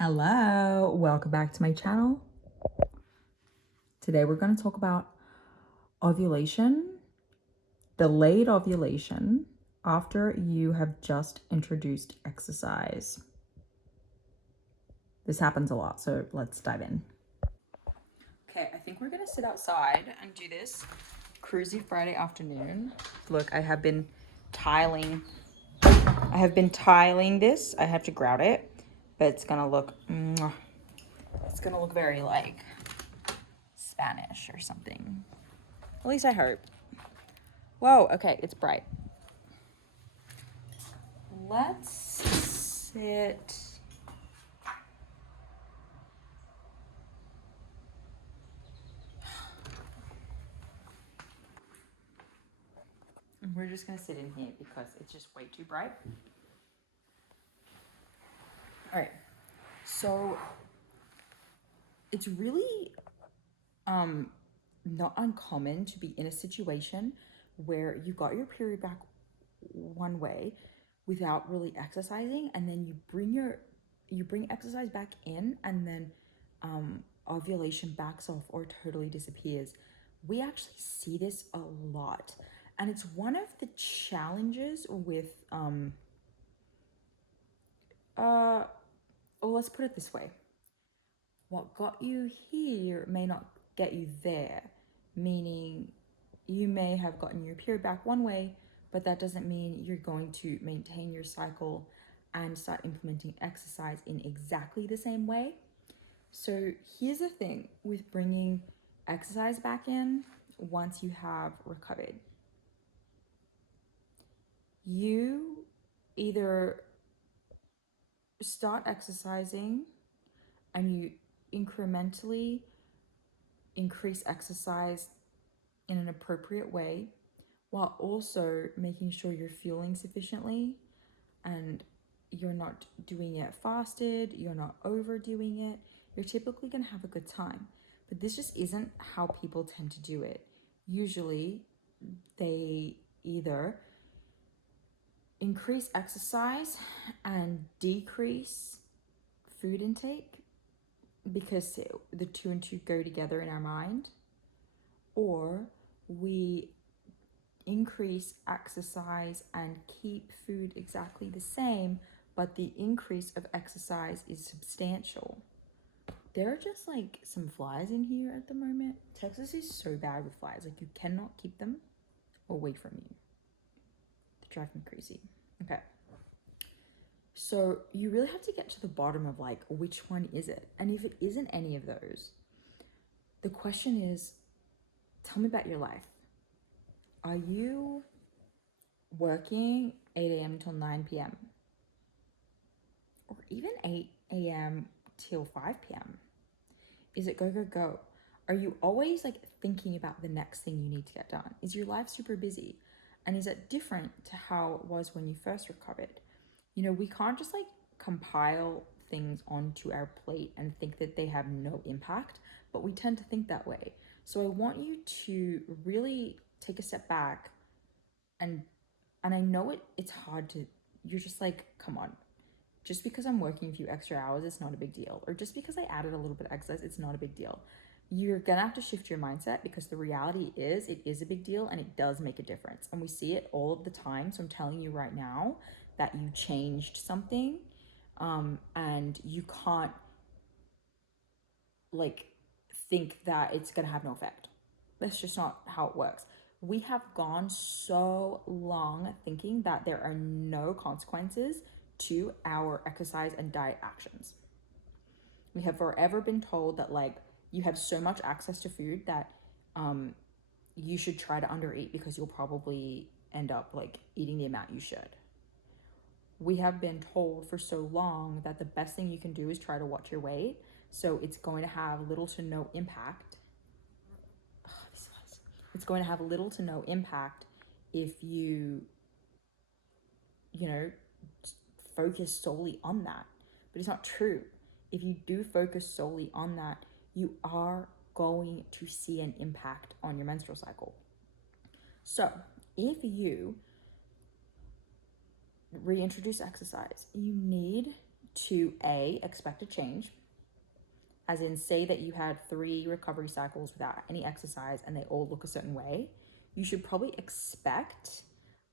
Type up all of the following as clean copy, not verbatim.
Hello, welcome back to my channel. Today we're going to talk about ovulation, delayed ovulation after you have just introduced exercise. This happens a lot, so let's dive in. Okay, I think we're going to sit outside and do this cruisy Friday afternoon. Look, I have been tiling this. I have to grout it, but it's going to look very like Spanish or something. At least I hope. Whoa, okay, it's bright. Let's sit. We're just gonna sit in here because it's just way too bright. All right, so it's really not uncommon to be in a situation where you got your period back one way without really exercising, and then you bring exercise back in, and then ovulation backs off or totally disappears. We actually see this a lot, and it's one of the challenges with let's put it this way. What got you here may not get you there, meaning you may have gotten your period back one way, but that doesn't mean you're going to maintain your cycle and start implementing exercise in exactly the same way. So here's the thing with bringing exercise back in once you have recovered. You either start exercising and you incrementally increase exercise in an appropriate way while also making sure you're fueling sufficiently and you're not doing it fasted, you're not overdoing it. You're typically going to have a good time. But this just isn't how people tend to do it. Usually, they either increase exercise and decrease food intake because the two and two go together in our mind, or we increase exercise and keep food exactly the same, but the increase of exercise is substantial. There are just like some flies in here at the moment. Texas is so bad with flies. Like, you cannot keep them away from you. They drive me crazy. Okay. So you really have to get to the bottom of like, which one is it? And if it isn't any of those, the question is, tell me about your life. Are you working 8 a.m. till 9 p.m.? Or even 8 a.m. till 5 p.m.? Is it go, go, go? Are you always like thinking about the next thing you need to get done? Is your life super busy? And is it different to how it was when you first recovered? You know, we can't just like compile things onto our plate and think that they have no impact, but we tend to think that way. So I want you to really take a step back and I know it's hard to, you're just like, come on, just because I'm working a few extra hours, it's not a big deal. Or just because I added a little bit of exercise, it's not a big deal. You're gonna have to shift your mindset because the reality is it is a big deal and it does make a difference. And we see it all of the time. So I'm telling you right now that you changed something and you can't like think that it's gonna have no effect. That's just not how it works. We have gone so long thinking that there are no consequences to our exercise and diet actions. We have forever been told that like you have so much access to food that you should try to undereat because you'll probably end up like eating the amount you should. We have been told for so long that the best thing you can do is try to watch your weight, so it's going to have little to no impact. It's going to have little to no impact if you focus solely on that. But it's not true. If you do focus solely on that, you are going to see an impact on your menstrual cycle. So if you reintroduce exercise, you need to expect a change, as in say that you had 3 recovery cycles without any exercise and they all look a certain way, you should probably expect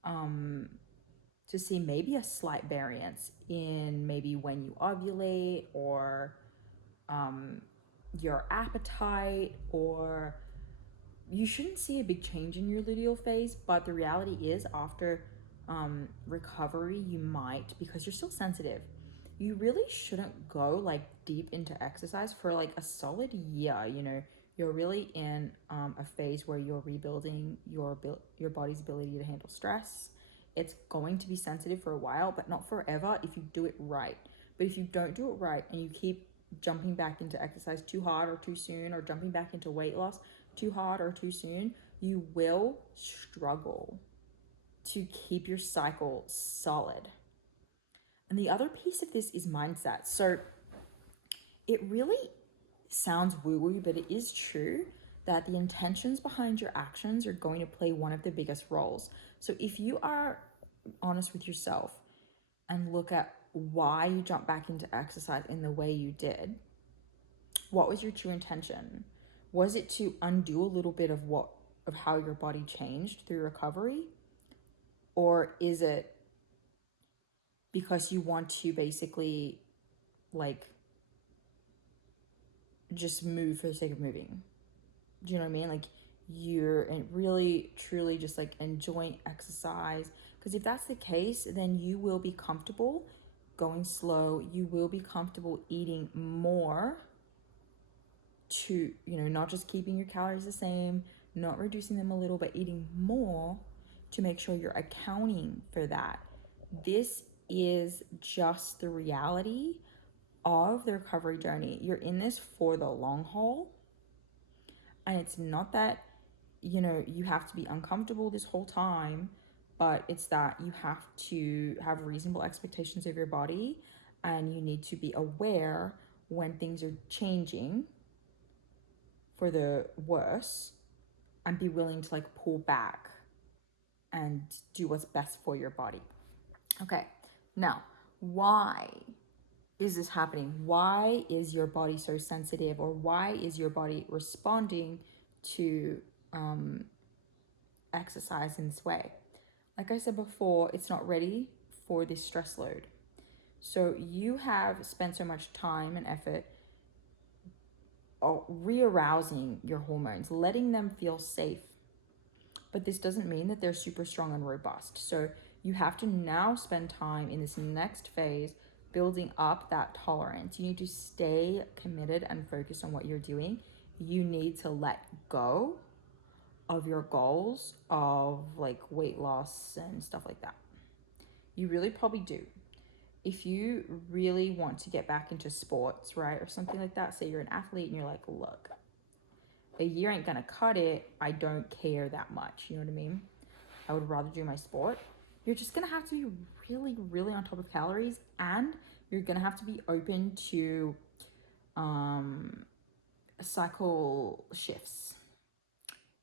to see maybe a slight variance in maybe when you ovulate, or your appetite, or you shouldn't see a big change in your luteal phase, but the reality is after recovery you might, because you're still sensitive. You really shouldn't go like deep into exercise for like a solid year. You know, you're really in a phase where you're rebuilding your body's ability to handle stress. It's going to be sensitive for a while, but not forever if you do it right. But if you don't do it right and you keep jumping back into exercise too hard or too soon, or jumping back into weight loss too hard or too soon, you will struggle to keep your cycle solid. And the other piece of this is mindset. So it really sounds woo-woo, but it is true that the intentions behind your actions are going to play one of the biggest roles. So if you are honest with yourself and look at why you jumped back into exercise in the way you did, what was your true intention? Was it to undo a little bit of how your body changed through recovery? Or is it because you want to basically like just move for the sake of moving? Do you know what I mean? Like you're really truly just like enjoying exercise. Because if that's the case, then you will be comfortable going slow. You will be comfortable eating more to, you know, not just keeping your calories the same, not reducing them a little, but eating more to make sure you're accounting for that. This is just the reality of the recovery journey. You're in this for the long haul. And it's not that, you know, you have to be uncomfortable this whole time, but it's that you have to have reasonable expectations of your body, and you need to be aware when things are changing for the worse, and be willing to like pull back and do what's best for your body. Okay, now, why is this happening? Why is your body so sensitive, or why is your body responding to exercise in this way? Like I said before, it's not ready for this stress load. So you have spent so much time and effort re-arousing your hormones, letting them feel safe. But this doesn't mean that they're super strong and robust. So you have to now spend time in this next phase building up that tolerance. You need to stay committed and focused on what you're doing. You need to let go of your goals of like weight loss and stuff like that. You really probably do. If you really want to get back into sports, right, or something like that, say you're an athlete and you're like, look, a year ain't gonna cut it. I don't care that much. You know what I mean? I would rather do my sport. You're just gonna have to be really, really on top of calories, and you're gonna have to be open to cycle shifts.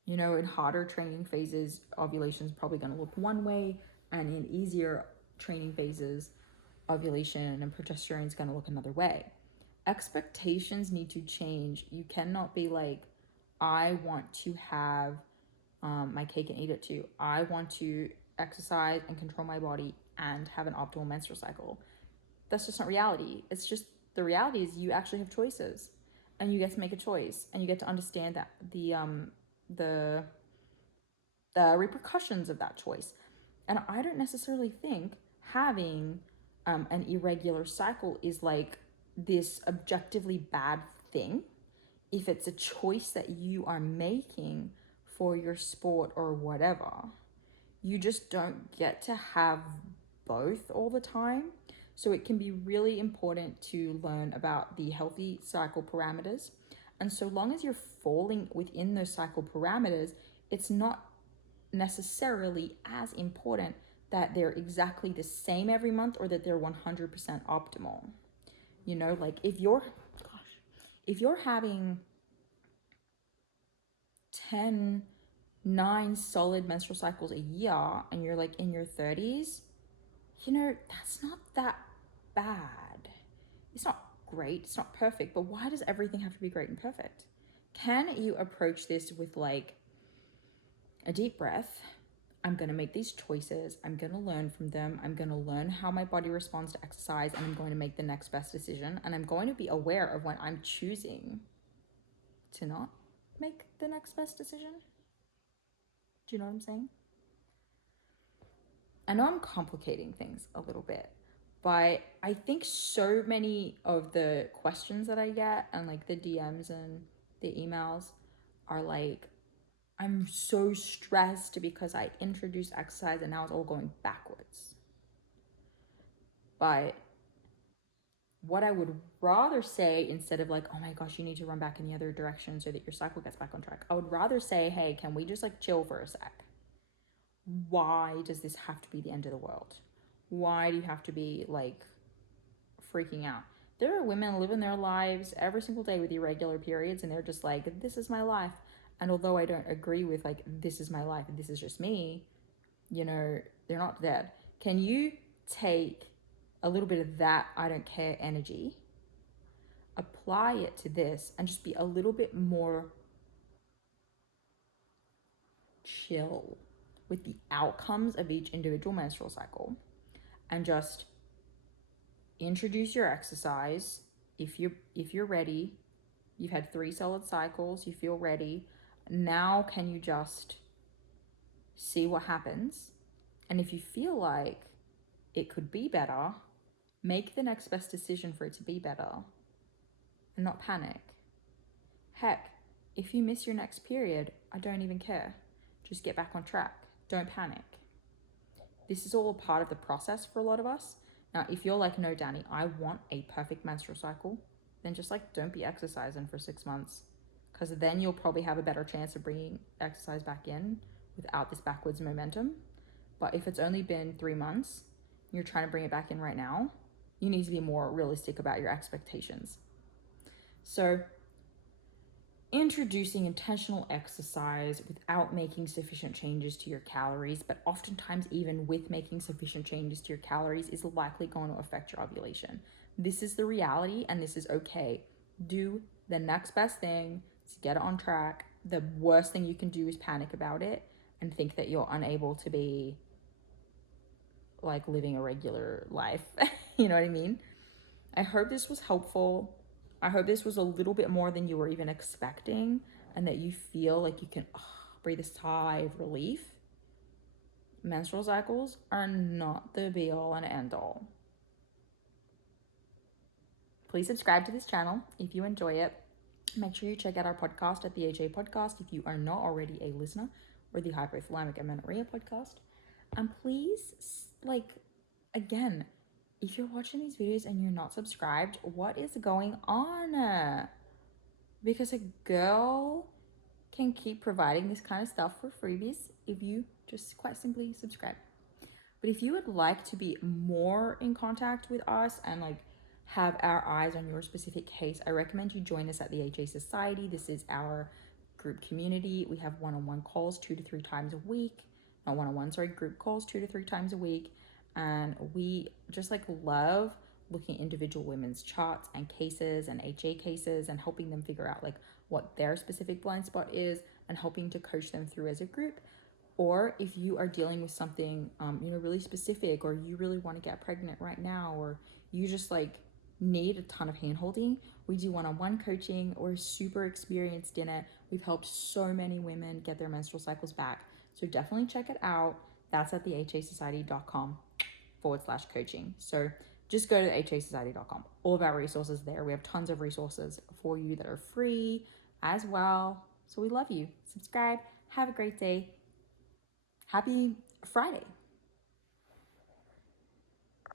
You know, in harder training phases, ovulation is probably gonna look one way, and in easier training phases, ovulation and progesterone is gonna look another way. Expectations need to change. You cannot be like, I want to have my cake and eat it too. I want to exercise and control my body and have an optimal menstrual cycle. That's just not reality. It's just, the reality is you actually have choices, and you get to make a choice, and you get to understand that the repercussions of that choice. And I don't necessarily think having an irregular cycle is like this objectively bad thing if it's a choice that you are making for your sport or whatever. You just don't get to have both all the time. So it can be really important to learn about the healthy cycle parameters. And so long as you're falling within those cycle parameters, it's not necessarily as important that they're exactly the same every month, or that they're 100% optimal. You know, like if you're having 9 solid menstrual cycles a year and you're like in your 30s, you know, that's not that bad. It's not great, it's not perfect, but why does everything have to be great and perfect? Can you approach this with like a deep breath? I'm going to make these choices. I'm going to learn from them. I'm going to learn how my body responds to exercise, and I'm going to make the next best decision. And I'm going to be aware of when I'm choosing to not make the next best decision. Do you know what I'm saying? I know I'm complicating things a little bit, but I think so many of the questions that I get and like the DMs and the emails are like, I'm so stressed because I introduced exercise and now it's all going backwards. But what I would rather say, instead of like, oh my gosh, you need to run back in the other direction so that your cycle gets back on track, I would rather say, hey, can we just like chill for a sec? Why does this have to be the end of the world? Why do you have to be like freaking out? There are women living their lives every single day with irregular periods, and they're just like, this is my life. And although I don't agree with like, this is my life, this is just me, you know, they're not dead. Can you take a little bit of that I don't care energy, apply it to this, and just be a little bit more chill with the outcomes of each individual menstrual cycle, and just introduce your exercise if you're ready. You've had 3 solid cycles, you feel ready. Now can you just see what happens? And if you feel like it could be better, make the next best decision for it to be better and not panic. Heck, if you miss your next period, I don't even care. Just get back on track. Don't panic. This is all a part of the process for a lot of us. Now, if you're like, no, Danny, I want a perfect menstrual cycle, then just like don't be exercising for 6 months, because then you'll probably have a better chance of bringing exercise back in without this backwards momentum. But if it's only been 3 months, you're trying to bring it back in right now, you need to be more realistic about your expectations. So introducing intentional exercise without making sufficient changes to your calories, but oftentimes even with making sufficient changes to your calories, is likely going to affect your ovulation. This is the reality, and this is okay. Do the next best thing to get it on track. The worst thing you can do is panic about it and think that you're unable to be like living a regular life. You know what I mean? I hope this was helpful. I hope this was a little bit more than you were even expecting, and that you feel like you can breathe a sigh of relief. Menstrual cycles are not the be all and end all. Please subscribe to this channel if you enjoy it. Make sure you check out our podcast at the HA Podcast if you are not already a listener, or the Hypothalamic Amenorrhea Podcast. And please, like, again, if you're watching these videos and you're not subscribed, what is going on? Because a girl can keep providing this kind of stuff for freebies if you just quite simply subscribe. But if you would like to be more in contact with us and like have our eyes on your specific case, I recommend you join us at the HA Society. This is our group community. We have one-on-one calls 2 to 3 times a week. Not one-on-one, sorry, group calls 2 to 3 times a week. And we just like love looking at individual women's charts and cases and HA cases and helping them figure out like what their specific blind spot is and helping to coach them through as a group. Or if you are dealing with something really specific, or you really want to get pregnant right now, or you just like need a ton of hand holding, we do one-on-one coaching. We're super experienced in it. We've helped so many women get their menstrual cycles back. So definitely check it out. That's at thehasociety.com/coaching. So just go to thehasociety.com. All of our resources there. We have tons of resources for you that are free as well. So we love you. Subscribe. Have a great day. Happy Friday.